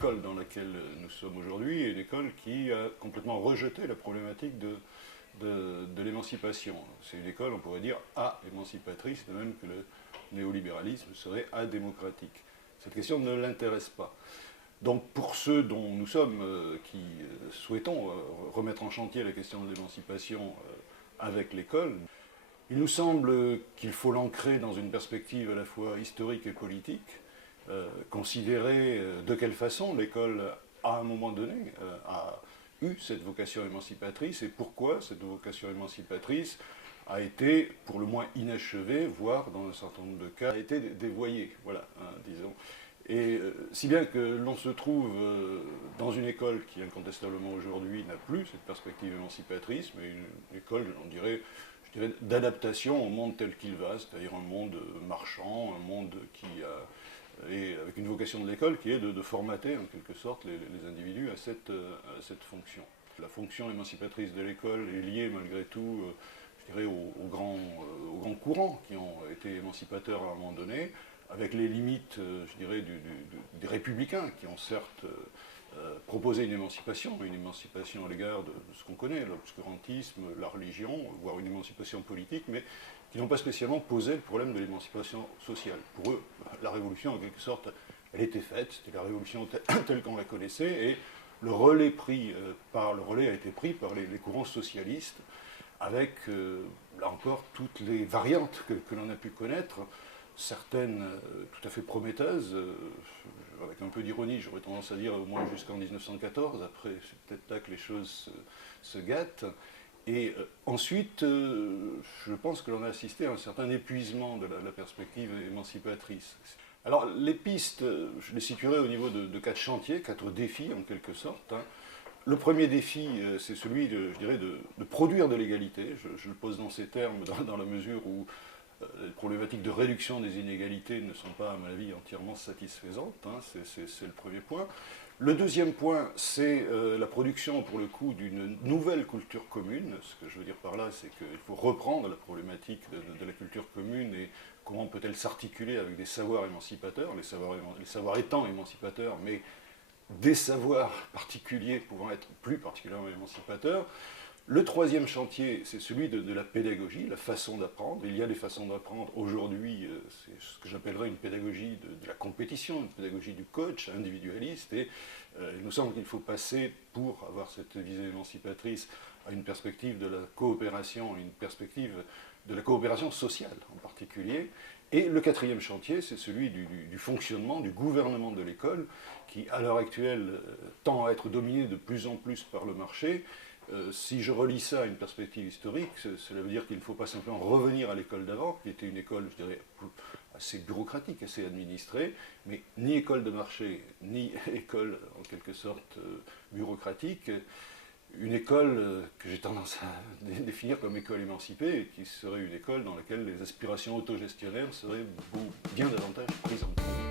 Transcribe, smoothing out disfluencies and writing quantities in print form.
l'école dans laquelle nous sommes aujourd'hui est une école qui a complètement rejeté la problématique de l'émancipation. C'est une école, on pourrait dire, a-émancipatrice, de même que le néolibéralisme serait adémocratique. Cette question ne l'intéresse pas. Donc pour ceux dont nous sommes, qui souhaitons remettre en chantier la question de l'émancipation avec l'école, il nous semble qu'il faut l'ancrer dans une perspective à la fois historique et politique, considérer de quelle façon l'école, à un moment donné, a eu cette vocation émancipatrice et pourquoi cette vocation émancipatrice a été pour le moins inachevée, voire dans un certain nombre de cas a été dévoyée, voilà, hein, disons. Et si bien que l'on se trouve dans une école qui incontestablement aujourd'hui n'a plus cette perspective émancipatrice, mais une école, on dirait, je dirais, d'adaptation au monde tel qu'il va, c'est-à-dire un monde marchand, un monde qui a, et avec une vocation de l'école qui est de formater en quelque sorte les individus à cette fonction. La fonction émancipatrice de l'école est liée malgré tout, je dirais, aux grands courants qui ont été émancipateurs à un moment donné, avec les limites, je dirais, des républicains qui ont certes proposé une émancipation à l'égard de ce qu'on connaît, l'obscurantisme, la religion, voire une émancipation politique, mais qui n'ont pas spécialement posé le problème de l'émancipation sociale. Pour eux, la révolution, en quelque sorte, elle était faite, c'était la révolution telle qu'on la connaissait, et le relais a été pris par les courants socialistes, avec, là encore, toutes les variantes que l'on a pu connaître, certaines tout à fait prometteuses, avec un peu d'ironie, j'aurais tendance à dire au moins jusqu'en 1914, après c'est peut-être là que les choses se gâtent. Et ensuite, je pense que l'on a assisté à un certain épuisement de la perspective émancipatrice. Alors les pistes, je les situerai au niveau de 4 chantiers, 4 défis en quelque sorte, hein. Le premier défi, c'est celui, je dirais, de produire de l'égalité. Je le pose dans ces termes, dans la mesure où les problématiques de réduction des inégalités ne sont pas, à mon avis, entièrement satisfaisantes, hein, c'est le premier point. Le deuxième point, c'est la production, pour le coup, d'une nouvelle culture commune. Ce que je veux dire par là, c'est qu'il faut reprendre la problématique de la culture commune et comment peut-elle s'articuler avec des savoirs émancipateurs, les savoirs étant émancipateurs, mais des savoirs particuliers pouvant être plus particulièrement émancipateurs. Le troisième chantier, c'est celui de la pédagogie, la façon d'apprendre. Il y a des façons d'apprendre aujourd'hui, c'est ce que j'appellerais une pédagogie de la compétition, une pédagogie du coach individualiste, et il nous semble qu'il faut passer, pour avoir cette visée émancipatrice, à une perspective de la coopération, une perspective de la coopération sociale en particulier. Et le quatrième chantier, c'est celui du fonctionnement, du gouvernement de l'école, qui à l'heure actuelle tend à être dominé de plus en plus par le marché. Si je relis ça à une perspective historique, cela veut dire qu'il ne faut pas simplement revenir à l'école d'avant, qui était une école, je dirais, assez bureaucratique, assez administrée, mais ni école de marché, ni école, en quelque sorte, bureaucratique. Une école que j'ai tendance à définir comme école émancipée, et qui serait une école dans laquelle les aspirations autogestionnaires seraient bien davantage prises en compte.